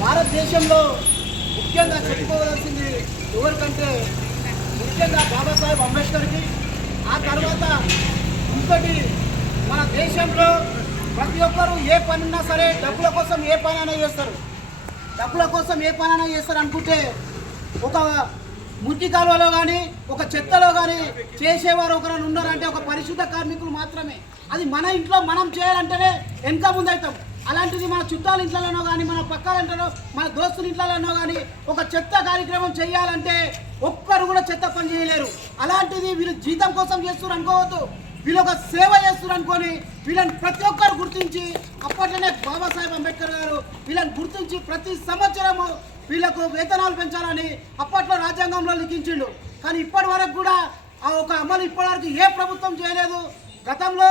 భారతదేశంలో ముఖ్యంగా చెప్పుకోవాల్సింది ఎవరికంటే ముఖ్యంగా బాబాసాహెబ్ అంబేద్కర్కి. ఆ తర్వాత ఇంకోటి మన దేశంలో ప్రతి ఒక్కరు ఏ పనున్నా సరే డబ్బుల కోసం ఏ పనైనా చేస్తారు. డబ్బుల కోసం ఏ పనైనా చేస్తారు అనుకుంటే ఒక మురికి కాలువలో కానీ ఒక చెత్తలో కానీ చేసేవారు ఒకరు ఉన్నారంటే ఒక పరిశుద్ధ కార్మికులు మాత్రమే. అది మన ఇంట్లో మనం చేయాలంటేనే వెనక ముందు అవుతాం. అలాంటిది మన చుట్టాల ఇంట్లోనో కానీ మన పక్కల ఇంట్లోనో మన దోస్తుల ఇంట్లోనో కానీ ఒక చెత్త కార్యక్రమం చేయాలంటే ఒక్కరు కూడా చెత్త పని చేయలేరు. అలాంటిది వీళ్ళు జీతం కోసం చేస్తున్నారు అనుకోవద్దు, వీళ్ళు ఒక సేవ చేస్తున్నారు అనుకొని వీళ్ళని ప్రతి ఒక్కరు గుర్తించి అప్పట్లోనే బాబాసాహెబ్ అంబేద్కర్ గారు వీళ్ళని గుర్తించి ప్రతి సంవత్సరము వీళ్ళకు వేతనాలు పెంచాలని అప్పట్లో రాజ్యాంగంలో లిఖించిండు. కానీ ఇప్పటి వరకు కూడా ఆ ఒక అమలు ఇప్పటివరకు ఏ ప్రభుత్వం చేయలేదు. గతంలో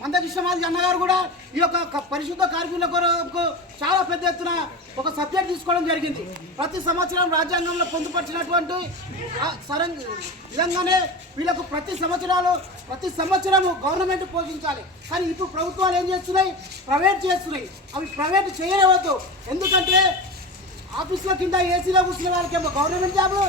మందకృష్ణమాది అన్నగారు కూడా ఈ యొక్క పరిశుద్ధ కార్మికుల కొరకు చాలా పెద్ద ఎత్తున ఒక సబ్జెక్ట్ తీసుకోవడం జరిగింది. ప్రతి సంవత్సరం రాజ్యాంగంలో పొందుపరిచినటువంటి విధంగానే వీళ్ళకు ప్రతి సంవత్సరము గవర్నమెంట్ పోషించాలి. కానీ ఇప్పుడు ప్రభుత్వాలు ఏం చేస్తున్నాయి, ప్రైవేట్ చేస్తున్నాయి. అవి ప్రైవేట్ చేయలేవద్దు. ఎందుకంటే ఆఫీసుల కింద ఏసీలో కూర్చున్న వాళ్ళకేమో గవర్నమెంట్ జాబు,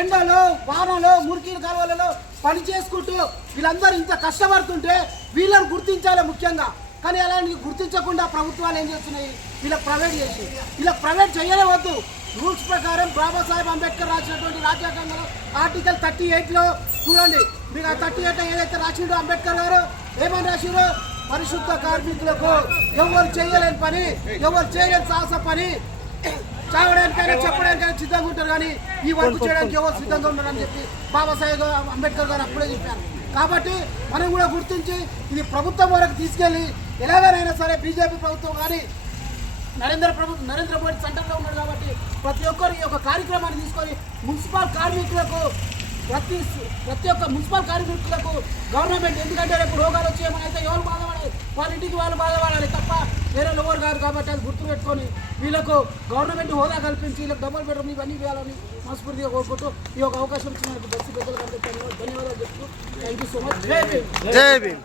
ఎండలో వానలో మురికి కాలువలలో పని చేసుకుంటూ వీళ్ళందరూ ఇంత కష్టపడుతుంటే వీళ్ళని గుర్తించాలి ముఖ్యంగా. కానీ అలాంటి గుర్తించకుండా ప్రభుత్వాలు ఏం చేస్తున్నాయి, వీళ్ళకి ప్రైవేట్ చేసి వీళ్ళకి ప్రైవేట్ చేయలే వద్దు. రూల్స్ ప్రకారం బాబాసాహెబ్ అంబేద్కర్ రాసినటువంటి రాజ్యాంగంలో ఆర్టికల్ 38లో చూడండి. మీకు ఆ 38 ఏదైతే రాసిండో అంబేద్కర్ గారు ఏమని రాసిండో, పరిశుద్ధ కార్మికులకు ఎవరు చేయలేని పని, ఎవరు చేయలేని సాహస పని చావడానికైనా చెప్పడానికైనా సిద్ధంగా ఉంటారు, కానీ ఈ వర్క్ చేయడానికి ఎవరు సిద్ధంగా ఉన్నారని చెప్పి బాబాసాహెబ్ అంబేద్కర్ గారు అప్పుడే చెప్పారు. కాబట్టి మనం కూడా గుర్తించి ఇది ప్రభుత్వం వరకు తీసుకెళ్ళి ఎలాగైనా సరే బీజేపీ ప్రభుత్వం కానీ నరేంద్ర మోడీ సెంటర్లో ఉన్నాడు కాబట్టి ప్రతి ఒక్కరు ఈ యొక్క కార్యక్రమాన్ని తీసుకొని మున్సిపల్ కార్మికులకు ప్రతి ఒక్క మున్సిపల్ కార్మికులకు గవర్నమెంట్, ఎందుకంటే రేపు రోగాలు వచ్చేయమని అయితే ఎవరు బాధపడాలి, వాళ్ళ ఇంటికి వాళ్ళు బాధపడాలి తప్ప వేరే ఎవరు కాదు. కాబట్టి అది గుర్తుపెట్టుకొని వీళ్ళకు గవర్నమెంట్ హోదా కల్పించి వీళ్ళకి డబుల్ బెడ్రూమ్ ఇవన్నీ వేయాలని మనస్ఫూర్తిగా కోరుకుంటూ ఈ యొక్క అవకాశం ఇచ్చిన బస్సు పెద్దలకు ధన్యవాదాలు చెప్తూ థ్యాంక్ యూ సో మచ్. జై భీమ్.